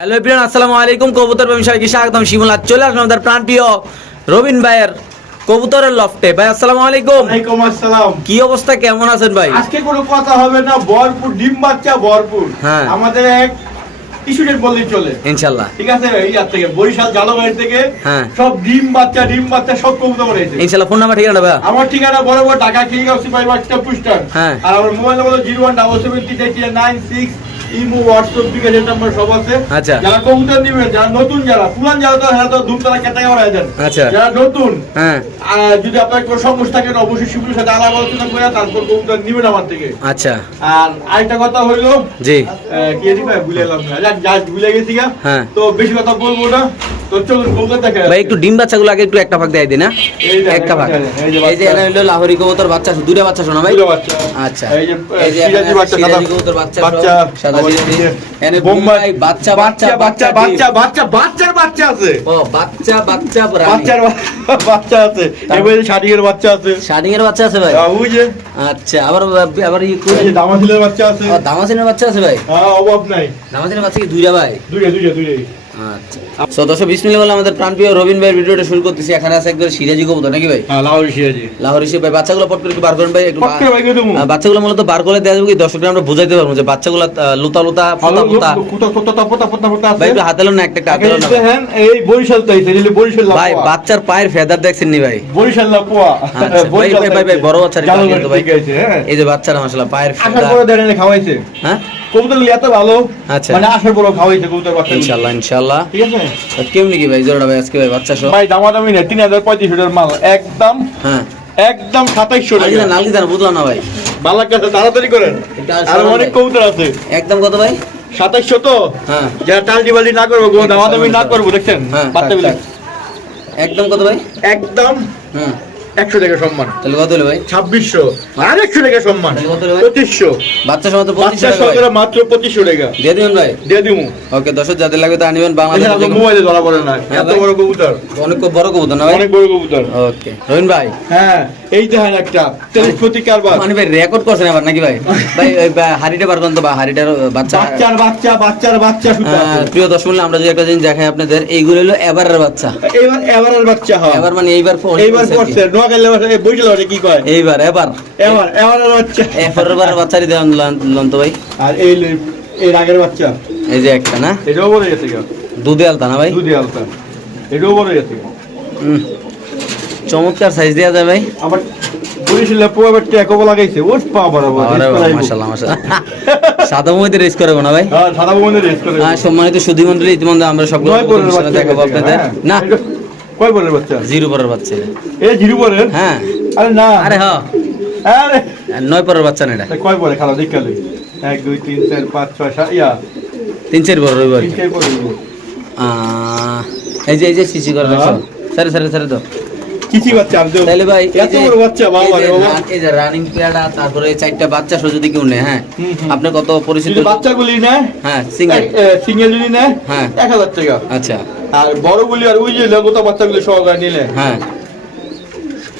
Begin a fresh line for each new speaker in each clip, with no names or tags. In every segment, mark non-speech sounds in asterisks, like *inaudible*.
Hello everyone আসসালামু আলাইকুম। কবুতর ব্যবসায়ীকে স্বাগতম শিমুলা চলে আসলাম আমাদের প্রাণপ্রিয় রবিন ভাইয়ের কবুতরের লফটে। ভাই আসসালামু আলাইকুম।
ওয়ালাইকুম আসসালাম।
কি অবস্থা? কেমন আছেন ভাই?
আজকে কোনো কথা হবে না ভরপুর ডিম বাচ্চা ভরপুর।
হ্যাঁ।
আমাদের এক স্টুডেন্ট বললেই চলে।
ইনশাল্লাহ।
ঠিক আছে এই আর থেকে বরিশাল জালবাড়ি থেকে
হ্যাঁ।
সব ডিম বাচ্চা ডিম বাচ্চা সব কবুতর রয়েছে
ইনশাল্লাহ ফোন নাম্বার ঠিকানা ভাই
আমার ঠিকানা বরাবর ঢাকা কিং অফ সিপাই বাচ্চা পুস্টার
হ্যাঁ।
আর আমার mobile number zero one double seven three nine six Imo WhatsApp বিকাশের নাম্বার সব আছে।
আচ্ছা।
যারা কবুতর নিবে যারা নতুন যারা পুরান যারা তো হ্যাঁ তো ধূপতলা কেটে করা দেন।
আচ্ছা।
যারা নতুন
হ্যাঁ।
যদি আপনার কোনো সমস্যা থাকে অবশ্যই শিবিরের সাথে আলাপ আলোচনা করে তারপর কবুতর নিবেন আমার থেকে।
আচ্ছা।
আর আরেকটা কথা হইল
জি।
কি ভাই ভুলে গেলাম। না যাক, যাক, ভুলে গেছি
হ্যাঁ।
তো বেশি কথা বলব না। তো চলুন কবুতর দেখে
ভাই একটু ডিম বাচ্চাগুলো আগে একটু একটা ভাগ দেয় দিন না? একটা ভাগ
এই যে
এখানে হলো লাহোরি কবুতর বাচ্চা দুটো বাচ্চা শোনা ভাই।
দুটো
আচ্ছা।
এই যে, সিরাজি
এখানে
বাচ্চা,
সিরাজি
সাদা-
কবুতর বাচ্চা
বাচ্চা,
সাদা
আবার
সিরাজি।
এই বোম্বাই,
বোম্বাই বাচ্চা বাচ্চা
বাচ্চা
বাচ্চা
বাচ্চা বাচ্চা বাচ্চার বাচ্চা আছে।
ও বাচ্চা বাচ্চা
বাচ্চার বাচ্চা আছে। এবারে শাড়ির বাচ্চা আছে।
শার্টিং এর বাচ্চা আছে ভাই?
আহ, ওই যে
আচ্ছা আবার আবার
এই বাচ্চা আছে।
ও, বাচ্চা আছে ভাই?
হ্যাঁ অভাব নাই।
দামাসিনের বাচ্চা কি দুইটা ভাই?
দুইটা দুইটা দুইটাই।
আচ্ছা। দর্শক বিসমিল্লাহ বলে আমাদের প্রাণপ্রিয় রবিন ভাইয়ের ভিডিওটা শুরু করতেছি। এখানে আছে একবার সিরাজি কবুতর নাকি ভাই?
হ্যাঁ লাহোরি সিরাজি
লাহোরি সে ভাই বাচ্চাগুলো পট করে একটু বার করেন ভাই একটু
পট করে বাইকে দেবো।
আহ, বাচ্চাগুলো মূলত বার করে দেওয়া যাবে কি? দর্শকরা আমরা বুঝাইতে পারব যে বাচ্চাগুলো লুতা লুতা ফোতা ফোতা
কুতা কুতা পোতা পোতা পোতা
ভাই একটু হাতে না একটা একটা হাতে লোন না ভাই।
দেখেন এই বরিশাল তো এই বরিশাল
ভাই বাচ্চার পায়ের ফেদার দেখছেন নি ভাই?
বরিশাল লাপুয়া
আচ্ছা, ভাই, ভাই, ভাই, ভাই, বড় কিন্তু ভাই।
হ্যাঁ।
এই যে বাচ্চারা মাশাআল্লাহ পায়ের
দেন খাওয়াইছে।
হ্যাঁ?
কবুতর এত ভালো।
আচ্ছা।
মানে আসার পরে খাওয়াইছে কবুতর বাচ্চা।
ইনশাআল্লাহ ইনশাআল্লাহ
ঠিক আছে?
কেমনি কি ভাই জোড়াটা ভাই আজকে ভাই বাচ্চা সহ?
ভাই দামাদামি নেই তিন হাজার পঁয়ত্রিশ হাজার মাল। একদম
হ্যাঁ।
একদম সাতাইশশো টাকা।
নালগি দানা বুঝলাম না ভাই।
বালার কাছে তাড়াতাড়ি করেন। আর অনেক কবুতর আছে।
একদম কত ভাই?
সাতাইশশো তো?
হ্যাঁ।
যারা না করব দামাদামি না করব দেখছেন?
হ্যাঁ,
বাচ্চা বিলাক
একদম কত ভাই?
একদম।
হুম
একশো টাকা সম্মান।
তাহলে কত হলো ভাই?
ছাব্বিশশো। আর একশো টাকা সম্মান পঁচিশশো।
বাচ্চা
বাচ্চা মাত্র পঁচিশশো টাকা।
দিয়ে দিবেন ভাই?
দিয়ে দিব
ওকে দর্শক যাদের লাগবে তা বাংলাদেশ
মোবাইলে ধরা পড়ে না।
হ্যাঁ
এত বড় কবুতর।
অনেক বড় কবুতর না ভাই?
অনেক বড় কবুতর।
ওকে ভাই।
হ্যাঁ এই দেখেন একটা। কারবার।
মানে ভাই রেকর্ড করছেন আবার নাকি ভাই? ভাই হাড়িটা করেন তো বা হাড়িটার বাচ্চা
বাচ্চার বাচ্চা বাচ্চার বাচ্চা
প্রিয় দর্শক আমরা যদি একটা জিনিস দেখাই আপনাদের এইগুলো হলো এবারের বাচ্চা।
এইবার এবারের বাচ্চা হয়।
এবার মানে এইবার ফোন
এইবার পড়ছে নোয়াখালী ভাষায় বইছিল ওটা কি কয়?
এইবার এবার।
এবার এবারের বাচ্চা।
এবারের বাচ্চারই দেন লন তো ভাই।
আর এই লে- এই বাচ্চা।
এই যে একটা না?
এটাও বড় গেছে
দুধে আলতা না ভাই?
দুধে আলতা। এটাও বড় গেছে
চমৎকার সাইজ দেওয়া যায় ভাই।
আবার বরিশাল পোয়া বাচ্চা একো লাগাইছে। ওর পা বরাবর
মাশাআল্লাহ মাশাআল্লাহ। সাদা মধ্যে রেস করে না ভাই।
হ্যাঁ সাদা রেস
সম্মানিত সুধী মন্ডলী ইতিমধ্যে আমরা সবগুলো আপনাদের।
হ্যাঁ।
না
কয় বলের বাচ্চা?
জিরো পরের বাচ্চা।
এ জিরো পরের
হ্যাঁ।
আরে না।
আরে হ্যাঁ
আরে।
নয় পরের বাচ্চা না এটা।
কয় বলে খালা? দেখ কালে এক দুই তিন চার পাঁচ ছয় সাত ইয়া।
তিন চার বড় রবিবার।
তিন চার পরে
এই যে এই যে সিসি করে রাখছো
হ্যাঁ।
সারে সারে সারে তো
চিচি বাচ্চা আনতে।
তাহলে ভাই
এত বড় বাচ্চা বাবা রে বাবা
এই যে রানিং প্লেয়ারটা তারপরে চারটা বাচ্চা সহ যদি কেউ নেয় হ্যাঁ। আপনি কত পরিচিত?
বাচ্চাগুলি নেয়
হ্যাঁ সিঙ্গেল
সিঙ্গেল যদি নেয়
হ্যাঁ।
এক হাজার টাকা।
আচ্ছা।
আর বড়গুলি আর ওই যে লেগোতা বাচ্চাগুলি সহকারে নিলে
হ্যাঁ।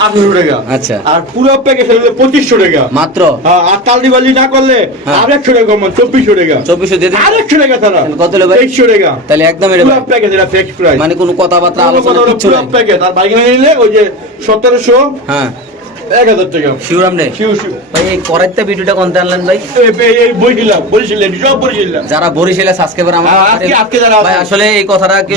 আঠারোশো টাকা।
আচ্ছা।
আর পুরো প্যাকেজ হলে পঁচিশশো টাকা।
মাত্র?
হ্যাঁ, আর তালদি বালি না করলে
হ্যাঁ।
আর একশো টাকা কমান চব্বিশশো টাকা।
চব্বিশশো দিয়ে
আর একশো টাকা ছাড়া
কত হলো ভাই?
টাকা।
তাহলে একদম এটা
পুরো
ভাই।
এটা ফিক্স প্রাইস
মানে কোনো কথাবার্তা আলোচনা কিচ্ছু নাই।
প্যাকেজ আর বাইক নিলে ওই যে সতেরোশো
হ্যাঁ।
এক হাজার টাকা।
শিউরাম রে
শিউ শিউ
ভাই এই করাইতে ভিডিওটা কোনতে আনলেন ভাই?
এই এই- এই সব বলছিলাম
যারা বরিশালে সাবস্ক্রাইবার আমার
আজকে- আজকে যারা
ভাই আসলে এই কথাটা কেউ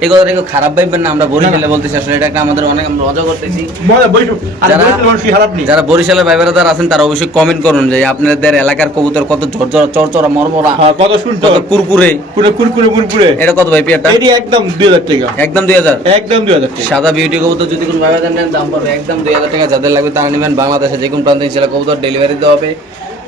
এই কথাটা কেউ খারাপ ভাববেন না আমরা বরিশালে বলতেছি আসলে এটা একটা আমাদের অনেক আমরা মজা করতেছি।
মজা বই আর
যারা-
বইছিল মানুষ কি খারাপ নেই
যারা বরিশালের ভাই যারা আছেন তারা অবশ্যই কমেন্ট করুন যে আপনাদের এলাকার কবুতর কত ঝরঝরা চরচরা মরমরা
হ্যাঁ কত শুনতো
কত কুরকুরে।
পুরো কুরকুরে কুরকুরে
এটা কত ভাই পিয়ারটা?
এটি একদম দুই হাজার টাকা।
একদম দুই হাজার?
একদম দুই হাজার টাকা।
সাদা বিউটি কবুতর যদি কোনো ভাই নেন দাম পড়বে একদম দুই হাজার টাকা। যাদের লাগবে তারা নেবেন বাংলাদেশে যে কোনো প্রান্তে ইনশাল্লাহ কবুতর ডেলিভারি দেওয়া হবে।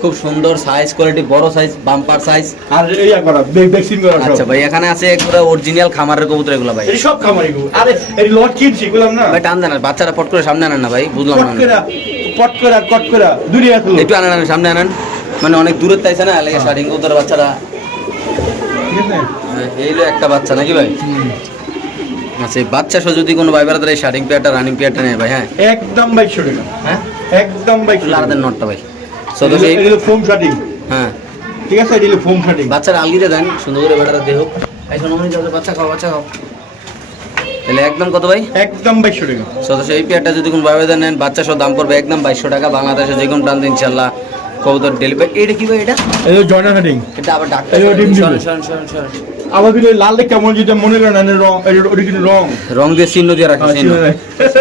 খুব সুন্দর সাইজ কোয়ালিটি বড় সাইজ বাম্পার সাইজ
আর ইয়া করা ভ্যাকসিন করা
আচ্ছা ভাই এখানে আছে একবারে অরিজিনাল খামারের কবুতর এগুলো ভাই।
এটি সব খামারি গো আরে এটি লট কিনছি বললাম না?
ভাই টান দেন বাচ্চারা পট করে সামনে আনেন না ভাই বুঝলাম না।
পট করে কট করে দুরি আছে
একটু আনেন সামনে আনেন। মানে অনেক দূরের তাইছে না এলাকায় শাড়ি কবুতর বাচ্চারা। হ্যাঁ, এই হলো একটা বাচ্চা নাকি ভাই? আচ্ছা বাচ্চা সহ যদি কোনো ভাই বেড়াতে এই শার্টিং পেয়ারটা রানিং পেয়ারটা নেয় ভাই হ্যাঁ?
একদম বাইশশো টাকা
হ্যাঁ?
একদম
লারা
টাকা
দেন নটটা ভাই। সো তো এই
ফোম শাটিং
হ্যাঁ।
ঠিক আছে এটি ফোম শাটিং
বাচ্চারা আলগিতে দেন সুন্দর করে বেড়াটা দেহ এই সোনামণি যাদের বাচ্চা খাও বাচ্চা খাও। তাহলে একদম কত ভাই?
একদম বাইশশো টাকা।
সদস্য এই পেয়ারটা যদি কোনো ভাবে নেন বাচ্চা সহ দাম পড়বে একদম বাইশশো টাকা। বাংলাদেশে যে কোনো প্রান্তে ইনশাল্লাহ। কবুতর ডেলিভারি। এটা কি ভাই এটা?
এই যে জয়না হাটিং
এটা আবার ডাক্তার
এই ডিম ডিম।
শুন সরেন, সরেন, সরেন।
আবার দিলে লাল দেখে কেমন যেটা মনে করেন না রং এটা ওটা কিন্তু রং?
রং দিয়ে চিহ্ন দিয়ে রাখা
হ্যাঁ,
চিহ্ন।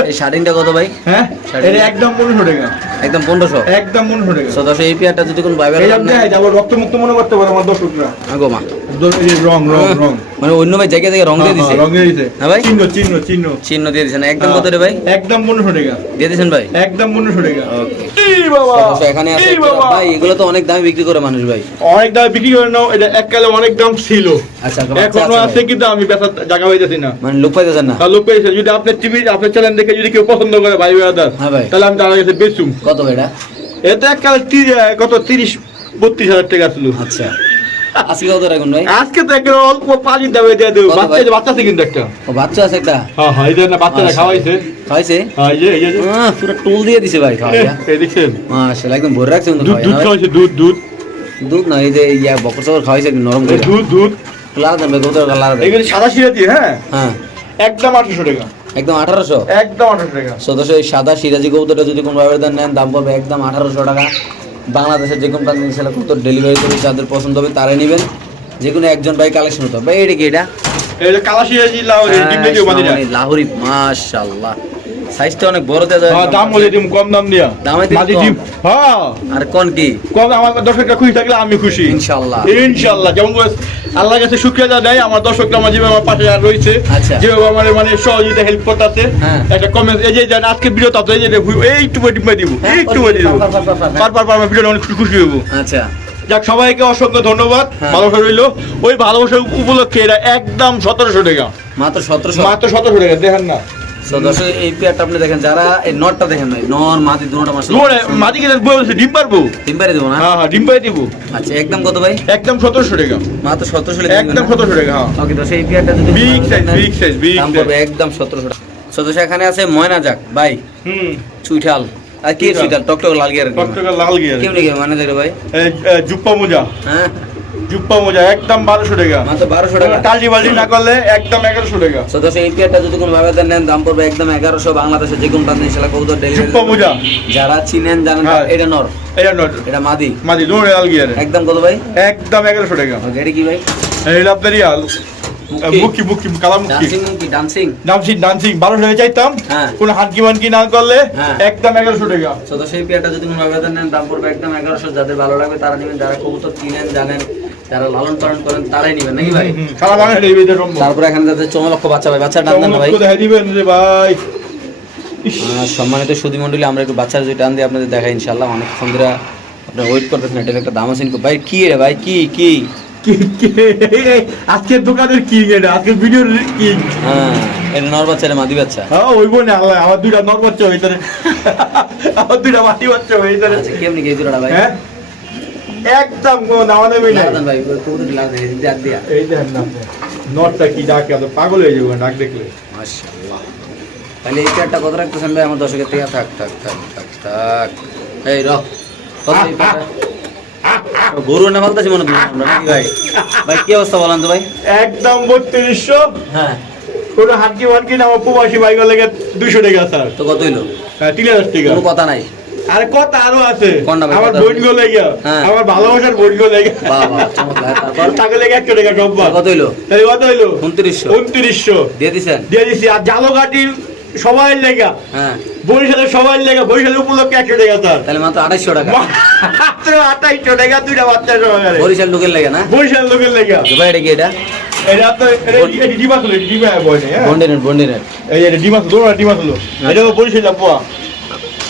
এই শার্টিংটা কত ভাই?
হ্যাঁ। এটা একদম 1500 টাকা।
একদম পনেরোশো?
একদম 1500 টাকা।
সদস্য এই পেয়ারটা যদি কোনো ভাই
এই আপনি রক্ত রক্তমুক্ত মনে করতে পারে আমার দর্শকরা।
আগো মা।
রং রং *laughs* রং।
মানে অন্য ভাই জায়গা থেকে রং দিয়ে দিছে?
হ্যাঁ, রং দিয়ে দিছে।
হ্যাঁ ভাই?
চিহ্ন চিহ্ন চিহ্ন।
চিহ্ন দিয়ে দিছেন একদম কত রে ভাই?
একদম পনেরোশো টাকা।
দিয়ে দিছেন ভাই?
একদম পনেরোশো টাকা।
ওকে
বাবা!
এখানে আছে
এই
একটা-
বাবা!
ভাই এগুলো তো অনেক দামে বিক্রি করে মানুষ ভাই।
অনেক দাম বিক্রি করে নাও এটা এককালে অনেক দাম ছিল।
আচ্ছা
এখনও
আছে
কিন্তু আমি বেচার জায়গা হইতেছি না।
মানে লোক পাইতেছেন না?
আর লোক পেয়েছে যদি আপনার টিভি আপনার চ্যানেল দেখে যদি কেউ পছন্দ করে ভাই ব্রাদার
হ্যাঁ ভাই।
তাহলে আমি তার কাছে বেচুম।
কত ভাই এটা?
এটা এককালে তি- কত? তিরিশ বত্রিশ হাজার টাকা ছিল।
আচ্ছা। আজকে কত রাখুন ভাই?
আজকে তো একটা অল্প দামে দিয়ে দেবো। বাচ্চা যে বাচ্চা আছে কিন্তু একটা।
ও বাচ্চা আছে একটা?
হ্যাঁ হ্যাঁ এই না বাচ্চারা
আচ্ছা।
খাওয়াইছে। হ্যাঁ এই এই
পুরো টুল দিয়ে দিছে ভাই খাওয়াইয়া
এই দেখছেন?
মাশাআল্লাহ একদম ভরে রাখছে
দুধ দুধ? খাওয়াইছে। দুধ দুধ।
দুধ না এই যে ইয়া বকর সকর খাওয়াইছে নরম করে।
দুধ দুধ।
দেন
এগুলো সাদা শিরা দিয়ে হ্যাঁ?
হ্যাঁ।
একদম আঠারোশো টাকা।
একদম আঠারোশো?
একদম আঠারোশো টাকা।
সদস্য এই সাদা সিরাজি কবুতরটা যদি কোনো দেন নেন দাম পড়বে একদম আঠারোশো টাকা। বাংলাদেশের যে কোনো ছেলে ইনশাল্লাহ কবুতর ডেলিভারি করে যাদের পছন্দ হবে তারাই নেবেন। যে কোনো একজন ভাই কালেকশন হতো ভাই এটা কি এটা?
লাহরি মাশাল্লাহ
হ্যাঁ, মাশাআল্লাহ। সাইজটা অনেক বড় যায়।
হ্যাঁ দাম কম দাম দিয়া।
দামে
ডিম হ্যাঁ।
আর কোন কি?
কম আমার দর্শকরা খুশি থাকলে আমি খুশি।
ইনশাআল্লাহ
ইনশাআল্লাহ যেমন আল্লাহর কাছে শুক্রিয়া জানাই আমার দর্শকরা আমার যেভাবে আমার পাশে আর রয়েছে।
আচ্ছা।
যেভাবে আমার মানে সহযোগিতা হেল্প করতেছে।
হ্যাঁ।
একটা কমেন্ট এই যে জান আজকে ভিডিও তাতে এই যে ডিম দিব দিব।
পার, পার, পার, পার, হ্যাঁ।
পার পার পার আমার ভিডিওটা অনেক খুশি হব
আচ্ছা।
যাক সবাইকে অসংখ্য ধন্যবাদ। ভালোবাসা রইল। ওই ভালোবাসা উপলক্ষে এরা একদম সতেরোশো টাকা।
মাত্র সতেরোশো।
মাত্র সতেরোশো টাকা দেখেন না।
সদস্য এই পেয়ারটা আপনি দেখেন যারা এই নটটা দেখেন ভাই নর মাদি দুটোটা মাস
লোড়ে মাটি কিনে বলছে ডিম পারব?
তিন পারে দেবো না?
হ্যাঁ হ্যাঁ ডিম পাই দিব।
আচ্ছা একদম কত ভাই?
একদম সতেরোশো টাকা।
মাত্র সতেরোশো
একদম সতেরোশো টাকা হ্যাঁ।
ওকে পেয়ারটা যদি একদম টাকা। এখানে আছে ময়না যাক ভাই।
হুম।
চুইঠাল। আর কি
চুইঠাল।
টকটক লাল গিয়ার।
টকটকা লাল গিয়ার।
কেমনি মানে দেখো ভাই।
জুপ্পা মোজা।
হ্যাঁ।
জুপ্পা মোজা একদম বারোশো টাকা।
মাত্র বারোশো টাকা।
টাল্টি বাল্টি না করলে একদম এগারোশো টাকা।
সদস্য এই পেয়ারটা যদি কোনো ভাবে নেন দাম পড়বে একদম এগারোশো বাংলাদেশে যে কোনো প্রান্তে কবুতর
জুপ্পা মোজা।
যারা চিনেন জানেন
হ্যাঁ।
এটা নর।
এটা নট
এটা মাদি।
মাদি গিয়ারে
একদম কত ভাই?
একদম এগারোশো টাকা।
এটা কি ভাই?
এটা আপনার। মুখি। মুখি কালা মুখি
ডান্সিং ডান্সিং
ডান্সিং ডান্সিং বারোশো টাকা
হ্যাঁ।
কোনো হানকি মানকি না করলে
হ্যাঁ।
একদম এগারোশো টাকা।
সদস্য এই পেয়ারটা যদি নেন দাম পড়বে একদম এগারোশো। যাদের ভালো লাগবে তারা নেবেন। যারা কবুতর চিনেন জানেন যারা লালন পালন করেন তারাই নেবেন। নাকি ভাই?
সারা বাংলা এই
তারপরে এখানে যাদের চমলক্ষ বাচ্চা ভাই। বাচ্চা টান ভাই।
চমৎকার দিবেন রে ভাই। ইস,
আর সম্মানিত সুদী মন্ডলী আমরা একটু বাচ্চার যদি টান দিয়ে আপনাদের দেখাই ইনশাল্লাহ অনেকক্ষণ ধরে আপনার ওয়েট করতেছেন এটার একটা দাম আছে ভাই কি রে ভাই? কি- কি-
আজকের দোকানের কি এটা আজকের ভিডিওর কি
হ্যাঁ এটা নর বাচ্চা রে মাদি বাচ্চা।
হ্যাঁ ওই বোন আল্লাহ আমার দুইটা নর বাচ্চা হইতারে আমার দুইটা মাটি বাচ্চা হইতারে
আচ্ছা কেমনি কি এই ভাই?
হ্যাঁ? একদম কোনো দাওয়া নেবে না
ভাই কবুতর লাগান দিয়ে দিয়া।
এই দেখেন না। নটটা কি ডাকে এত পাগল হয়ে যাবে ডাক দেখলে।
মাশাআল্লাহ। তাহলে এই পেয়ারটা কত রাখতেছেন ভাই? আমার দর্শকের থেকে? থাক থাক থাক থাক থাক। এই র পেয়ারটা? গরু না বলতেছি মনে হয় আমরা নাকি ভাই? ভাই কি অবস্থা বলেন তো ভাই?
একদম বত্রিশশো।
হ্যাঁ।
কোনো হাটকি মাটকি না আমার প্রবাসী বাইক লেগে দুশো টাকা স্যার।
তো কত হইল?
হ্যাঁ, তিন হাজার টাকা।
কোনো কথা নাই?
আরে কত আরও আছে। আমার বোন গো লেগে
হ্যাঁ।
আমার ভালোবাসার বোন গো লেগে টাকা লেগে একশো টাকা
কত হইল?
কত হইল?
উনত্রিশশো।
উনত্রিশশো।
দিয়ে দিছেন?
দিয়ে দিছি। আর জালোঘাটি সবাই লেগা।
হ্যাঁ।
বরিশালের সবাই লেগা বরিশালের উপলক্ষে একশো টাকা স্যার
তাহলে মাত্র আঠাইশশো টাকা।
মাত্র আঠাইশশো টাকা দুইটা বাচ্চা সবাই
বরিশাল লোকের লেগা না?
বরিশাল লোকের লেগা।
ভাই এটা কি এটা?
এটা তো এটা ডিমাস হলো এটা বয় নেই হ্যাঁ। এই যে এটা ডিম আসলো দোনো ডিম এটা তো বরিশাল পোয়া।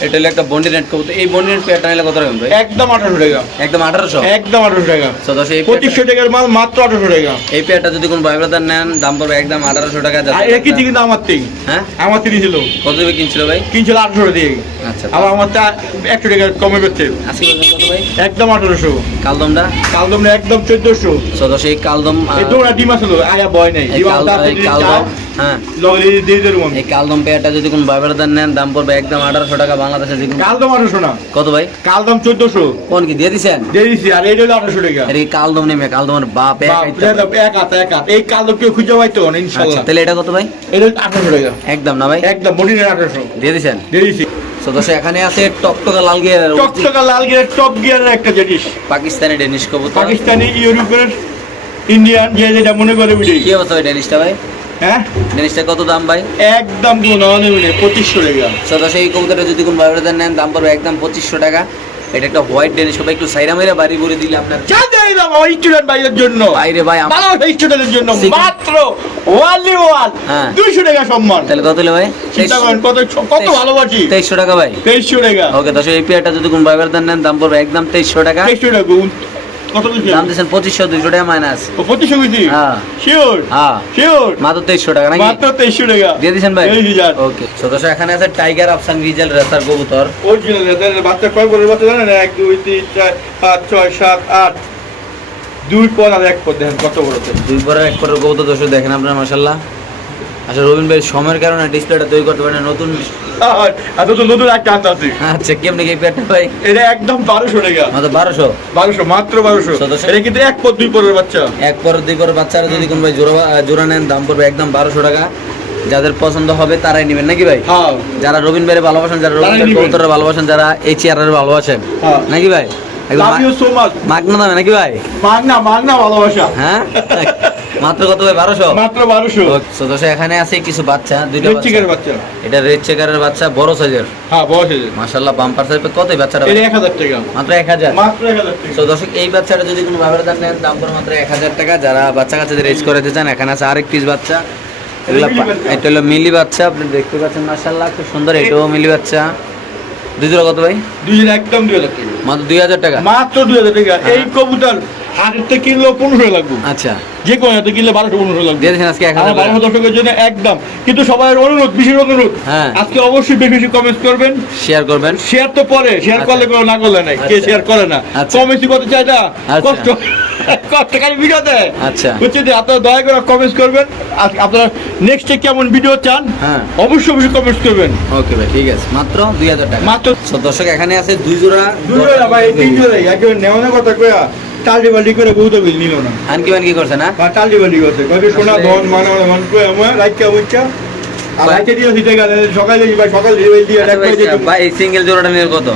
এটা হলো একটা বন্ডিনেট কবুতর। এই বন্ডিনেট পেয়ারটা নিলে কত রাখবেন ভাই?
একদম আঠারোশো টাকা।
একদম আঠারোশো?
একদম আঠারোশো টাকা।
সদস্য এই পেয়ারটা-
পঁচিশশো টাকার মাল মাত্র আঠারোশো টাকা।
এই পেয়ারটা যদি কোনো ভাই ব্রাদার নেন দাম পড়বে একদম আঠারোশো টাকা
আর এটা কিনছি কিন্তু আমার থেকে।
হ্যাঁ?
আমার থেকে ছিল
কত দেবে কিনছিল ভাই?
কিনছিল আঠারোশো দিয়ে।
আচ্ছা।
আবার আমার তা একশো টাকা কমে পেচ্ছে
আশি কত ভাই?
একদম আঠারোশো।
কালদমটা?
কালদম একদম চোদ্দশো।
সদস্য এই কালদম
এই ডিম আসলো। আয়া বয় নাই।
এই এই কালদম হ্যাঁ।
লগে দিয়ে দেবো
এই কালদম পেয়ারটা যদি কোনো ভাই ব্রাদার নেন দাম পড়বে একদম আঠারোশো টাকা বাংলাদেশে যে কোনো-
আঠারোশো না।
কত ভাই?
কাল দাম চোদ্দশো।
কোন কি দিয়ে দিছেন?
দিয়েছি আর এটা হলো আঠারোশো টাকা।
আরে কালদম নেমে কালদমের বাপ এক
বাপ,
আইটা।
এটা দাম এক হাত এক হাত। এই কাল কেউ খুঁজে
আচ্ছা
ইনশাল্লাহ।
তাহলে এটা কত ভাই?
এটা আঠারোশো টাকা।
একদম না ভাই?
একদম মডিনের আঠারোশো।
দিয়ে দিছেন?
দিয়েছি
তো দর্শক এখানে আছে টকটকা লাল গিয়ার
টকটকা লাল গিয়ার টপ গিয়ারের একটা জিনিস।
পাকিস্তানি ডেনিশ কবুতর।
পাকিস্তানি ইউরোপের ইন্ডিয়ান যে যেটা মনে করে বুঝি
কি অবস্থা ভাই ডেনিশটা ভাই?
হ্যাঁ?
কত দাম ভাই?
একদম কোনো পঁচিশশো টাকা।
এই কবুতরটা যদি কোনো ব্যবহার নেন দাম পড়বে একদম পঁচিশশো টাকা। এটা একটা হোয়াইট ডেনিশ হবে একটু সাইরা মাইরা বাড়ি করে দিলে আপনার
যা যাই দাম আমার স্টুডেন্ট ভাইদের জন্য।
বাইরে ভাই আম-
ভালো স্টুডেন্টের জন্য। মাত্র ওয়ান
হ্যাঁ।
দুইশো টাকা সম্মান।
তাহলে কত হলো ভাই?
চিন্তা করেন কত কত ভালোবাসি?
তেইশশো টাকা ভাই।
তেইশশো টাকা।
ওকে দর্শক এই পেয়ারটা যদি কোনো ব্যবহার নেন দাম পড়বে একদম তেইশশো টাকা।
তেইশশো টাকা কত
দাম টাকা মাইনাস
ও
হ্যাঁ।
শিওর
হ্যাঁ।
শিওর
মাত্র টাকা নাকি?
মাত্র তেইশশো টাকা।
দিয়ে দিচ্ছেন ভাই? ওকে তো দর্শক এখানে আছে টাইগার আফসান রিজাল রেসার কবুতর
অরিজিনাল এদের বাচ্চা কয় বছর বাচ্চা জানেন? এক দুই পর আর এক পর দেখেন কত বড়
দুই পরে এক পরের কবুতর দর্শক দেখেন আপনারা আচ্ছা রবিন ভাই সময়ের কারণে ডিসপ্লেটা তৈরি করতে পারেন নতুন
আর আর নতুন নতুন একটা আনতে আছে।
আচ্ছা কেমনি কি পেয়ারটা ভাই?
এটা একদম বারোশো টাকা।
মাত্র বারোশো?
বারোশো মাত্র বারোশো।
সদস্য?
এটা কিন্তু এক পর দুই পরের বাচ্চা।
এক পর দুই পর বাচ্চারা যদি কোনো ভাই জোড়া জোড়া নেন দাম পড়বে একদম টাকা। যাদের পছন্দ হবে তারাই নেবেন নাকি ভাই?
হ্যাঁ।
যারা রবিন ভাইয়ের ভালোবাসেন যারা রবিন
তারাই
ভাইয়ের
নিবেন।
কবুতরের ভালোবাসেন যারা এই চেয়ারের ভালোবাসেন
হ্যাঁ।
নাকি ভাই? মাগনা দামে নাকি ভাই?
মাগনা মাগনা ভালোবাসা।
হ্যাঁ? *laughs* মাত্র কত ভাই? বারোশো?
মাত্র বারোশো।
তো এখানে আছে কিছু বাচ্চা দুইটা বাচ্চা।
বাচ্চা।
এটা রেড চেকারের বাচ্চা বড় সাইজের।
হ্যাঁ বয়স হয়েছে
মাশাল্লাহ বাম্পার সাইজ কত বাচ্চাটা
এটা এক হাজার টাকা।
মাত্র এক হাজার।
মাত্র এক হাজার টাকা।
তো দর্শক এই বাচ্চাটা যদি কোনো ব্যবহার দাম নেন দাম পড়ে মাত্র এক হাজার টাকা। যারা বাচ্চা কাচ্চাদের রেজ করাতে চান এখানে আছে আরেক পিস বাচ্চা। এটা হলো মিলি বাচ্চা আপনি দেখতে পাচ্ছেন মাশাল্লাহ খুব সুন্দর এটাও মিলি বাচ্চা। দুই জোড়া কত ভাই?
একদম দুই টাকা।
মাত্র দুই হাজার টাকা।
মাত্র দুই হাজার টাকা। এই কবুতর হাটের থেকে কিনলেও পনেরো লাগবে।
আচ্ছা।
যে কোনো হাতে কিনলে বারোশো পনেরো লাগবে।
দিয়ে আজকে
আমার বারোশো দর্শকের জন্য একদম। কিন্তু সবাই অনুরোধ বিশেষ অনুরোধ।
হ্যাঁ।
আজকে অবশ্যই বেশি বেশি কমেন্ট করবেন।
শেয়ার করবেন।
শেয়ার তো পরে শেয়ার
আচ্ছা।
করলে করো না করলে নাই। কে
আচ্ছা।
শেয়ার করে না।
আচ্ছা।
কমেন্ট না
আচ্ছা।
কষ্ট। কষ্ট ভিডিও দেয়।
আচ্ছা।
বুঝছেন যে আপনারা দয়া করে কমেন্ট করবেন। আপনারা নেক্সটে কেমন ভিডিও চান
হ্যাঁ।
অবশ্যই অবশ্যই কমেন্ট করবেন।
ওকে ভাই ঠিক আছে। মাত্র দুই হাজার টাকা।
মাত্র
দর্শক এখানে আছে দুই জোড়া
দুই জোড়া ভাই তিন জোড়া একেবারে নেওয়া কথা কয়া টাল্টি বাল্টি করে বহুত বিল নিল না।
আনকি বানকি করছে না?
বা টাল্টি বাল্টি করছে। কবে সোনা ধন মানে মন করে আমার রাইকে উচ্চা আর রাইকে দিয়ে দিতে গেলে সকালে ভাই সকালে দিয়ে
আচ্ছা ভাই, সিঙ্গেল জোড়াটা নিয়ে কত?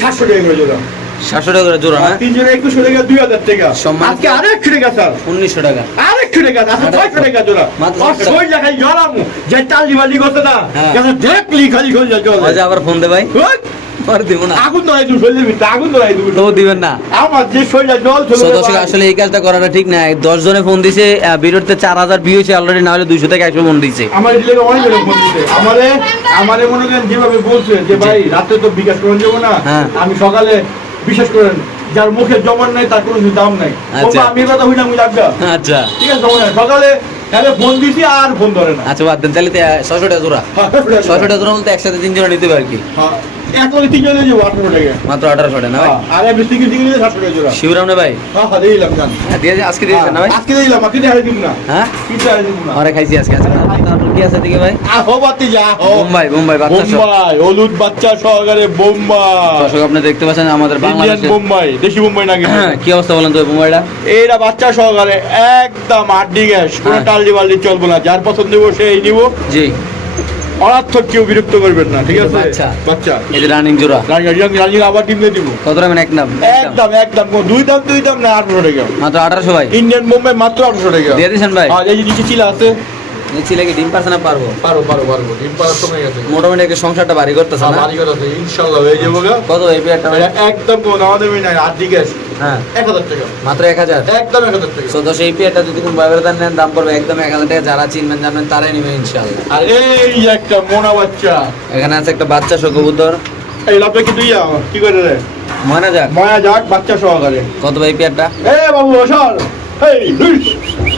সাতশো টাকা জোড়া।
সাতশো টাকা করে জোড়া না
তিন জোড়া একুশশো টাকা দুই হাজার টাকা।
সম্মান-
আজকে আরেকশো টাকা স্যার।
উনিশশো টাকা।
আরেকশো টাকা আজকে ছয়শো টাকা জোড়া।
মাত্র
আর
ছয়শো টাকা।
শরীর খালি জলামু যে টাল্টি বাল্টি করছে না
হ্যাঁ।
দেখলি খালি শরীর জল
আজ আবার ফোন দে ভাই। আর
যে
আসলে এই কাজটা করাটা ঠিক না। দশ জনে ফোন দিছে ভিডিওতে চার হাজার ভিউ হয়েছে অলরেডি না হলে দুইশো থেকে একশো ফোন দিছে।
আমার দিলে অনেক ফোন দিতে আমারে আমারে মনে করেন যেভাবে বলছে যে ভাই রাতে তো বিকাশ করে যাব না।
হ্যাঁ।
আমি সকালে বিশেষ করেন যার মুখে জমান নাই তার কোনো দাম নাই।
আচ্ছা।
আমি কথা হইলাম লাগবে
আচ্ছা।
ঠিক আছে জমান। সকালে তাহলে ফোন দিছি আর ফোন ধরে না।
আচ্ছা বাদ দেন তাহলে ছশো টাকা জোড়া। ছশো টাকা জোড়া। বলতে একসাথে তিন জোড়া নিতে পারি আর কি।
হ্যাঁ, এক করে তিন জনে যাব আঠারো টাকা।
মাত্র আঠারোশো টাকা না ভাই?
আর আমি সিঙ্গেল সিঙ্গেল নিলে টাকা জোড়া।
শিবরাম না ভাই?
হ্যাঁ হ্যাঁ দিলাম জান।
দিয়ে আজকে দিয়েছেন না ভাই?
আজকে দিলাম আজকে হারিয়ে দিব না।
হ্যাঁ?
কিন্তু হারিয়ে দিব না।
আমরা খাইছি আজকে তারপর কি আছে দিকে ভাই?
আহো বাতি যা আহো
মুম্বাই মুম্বাই বাচ্চা
বোম্বাই হলুদ বাচ্চা সহকারে বোম্বাই
দর্শক আপনি দেখতে পাচ্ছেন আমাদের
বোম্বাই দেশি বোম্বাই না
হ্যাঁ, কি অবস্থা বলেন তো মুম্বাইটা?
এইটা বাচ্চা সহকারে একদম আড্ডি গ্যাস কোনো। টাল্লি চলবো না যার পছন্দ সেই নিবো।
জি।
অনার্থক কেউ বিরক্ত করবেন না ঠিক আছে?
বাচ্চা।
বাচ্চা।
এই রানিং জোড়া।
রানিং আবার টিম দিয়ে দিব।
কত দাম?
একদম একদম কোনো দুই দাম দুই দাম না আঠারোশো টাকা।
মাত্র আঠারোশো ভাই।
ইন্ডিয়ান মুম্বাই মাত্র আঠারোশো টাকা।
দিয়ে দিয়েছেন ভাই?
এই যে নিচে চিলা আছে
নিচ্ছি লাগে ডিম পারছে না পারব?
পারো পারো পারব। ডিম পাড়ার সময় গেছে।
মোটামুটি একটা সংসারটা বাড়ি করতেছে না?
বাড়িঘর আছে ইনশাল্লাহ হয়ে যাব।
কত এই
এটা একদম কোনো দাম দেবে না আড্ডি গ্যাস
হ্যাঁ।
এক হাজার টাকা।
মাত্র এক হাজার?
একদম এক হাজার টাকা।
তো দশ এই যদি কোনো ব্যবধান নেন দাম পড়বে একদম এক হাজার টাকা। যারা চিনবেন জানবেন তারাই নেবেন ইনশাল্লাহ।
আর এই একটা মোনা বাচ্চা।
এখানে আছে একটা বাচ্চা সহ কবুতর
এই লাভটা কি তুই কি করে রে?
ময়না যাক।
মায়া যাক বাচ্চা সহকারে।
কত ভাই পেয়ারটা?
এ বাবু অসল এই লুইস।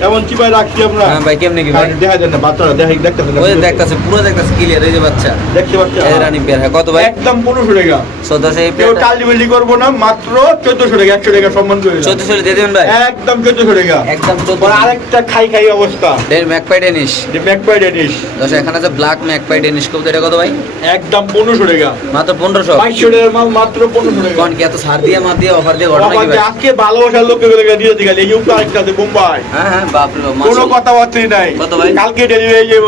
এমন কি ভাই রাখছি আমরা?
হ্যাঁ ভাই কেমনে কি ভাই?
দেখা যায় না বাচ্চারা দেখা দেখতে
ওই দেখতাছে পুরো দেখতাছে ক্লিয়ার এই যে বাচ্চা।
দেখতে পাচ্ছি
এই রানি পেয়ার হ্যাঁ। কত ভাই?
একদম পনেরোশো টাকা।
চোদ্দশো এই
কেউ টালি বিল্ডি করব না মাত্র চোদ্দশো টাকা একশো টাকা সম্মান করে দিলাম।
চোদ্দশো দিয়ে দেবেন ভাই?
একদম চোদ্দশো টাকা।
একদম
পরে
চোদ্দশো
আরেকটা খাই খাই অবস্থা।
ডের ম্যাকপাই ডেনিশ।
যে ম্যাকপাই ডেনিশ।
দশ এখানে আছে ব্ল্যাক ম্যাকপাই ডেনিশ কবুতর এটা কত ভাই?
একদম পনেরোশো টাকা।
মাত্র পনেরোশো।
বাইশশো টাকার মাল মাত্র পনেরোশো টাকা।
কোন কি এত ছাড় দিয়ে মার দিয়ে অফার দিয়ে ঘটনা কি ভাই?
আজকে ভালোবাসার লোক দিয়ে দিকে এই উপরে আরেকটা আছে বোম্বাই।
হ্যাঁ হ্যাঁ?
কোনো কথাবার্তাই নাই।
ভাই?
কালকে ডেলিভারি যাব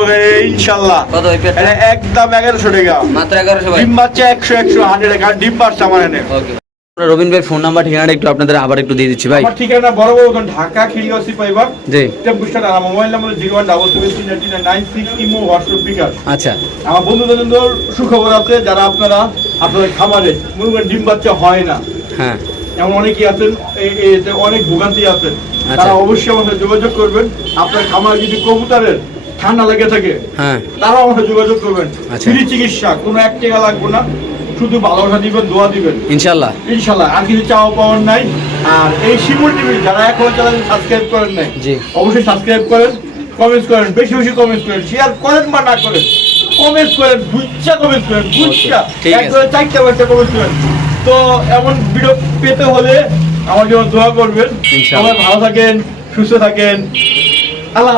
ইনশাল্লাহ
কত ভাই পেয়ারটা
এটা একদম এগারোশো টাকা।
মাত্র এগারোশো
ডিম বাচ্চা একশো একশো হান্ড্রেড টাকা। ডিম বাচ্চা আমার এনে।
ওকে ভাই ফোন নাম্বার ঠিকানাটা একটু আপনাদের আবার একটু দিয়ে দিচ্ছি ভাই।
ঠিকানা বড় বড় ঢাকা খিড়িগাছি পাইবার
জি।
টেম্পুস্টার আমার mobile number zero one double seven three ninety nine six Imo WhatsApp bKash.
আচ্ছা।
আমার বন্ধু বান্ধব সুখবর আছে যারা আপনারা আপনাদের খামারে করেন ডিম বাচ্চা হয় না।
হ্যাঁ।
এমন অনেকেই আছেন এতে অনেক ভোগান্তি আছেন
আচ্ছা।
তারা অবশ্যই সাথে যোগাযোগ করবেন। আপনার খামার যদি কবুতরের ঠান্ডা লেগে থাকে
হ্যাঁ।
তারাও সাথে যোগাযোগ করবেন।
আচ্ছা।
ফ্রি চিকিৎসা কোনো এক টাকা লাগবে না শুধু ভালোবাসা দিবেন দোয়া দিবেন।
ইনশাল্লাহ
ইনশাল্লাহ আর কিছু চাওয়া পাওয়ার নাই। আর এই শিমুল টিভি যারা এখনও চ্যানেল সাবস্ক্রাইব করেন নাই অবশ্যই সাবস্ক্রাইব করেন কমেন্টস করেন বেশি বেশি কমেন্টস করেন শেয়ার করেন বা না করেন কমেন্টস করেন বুঝছা কমেন্টস করেন
আছে।
একবারে চারটা বাচ্চা কমেন্টস করেন। তো এমন ভিডিও পেতে হলে আমার জন্য দোয়া করবেন।
আমার
সবাই ভালো থাকেন সুস্থ থাকেন। আল্লাহ।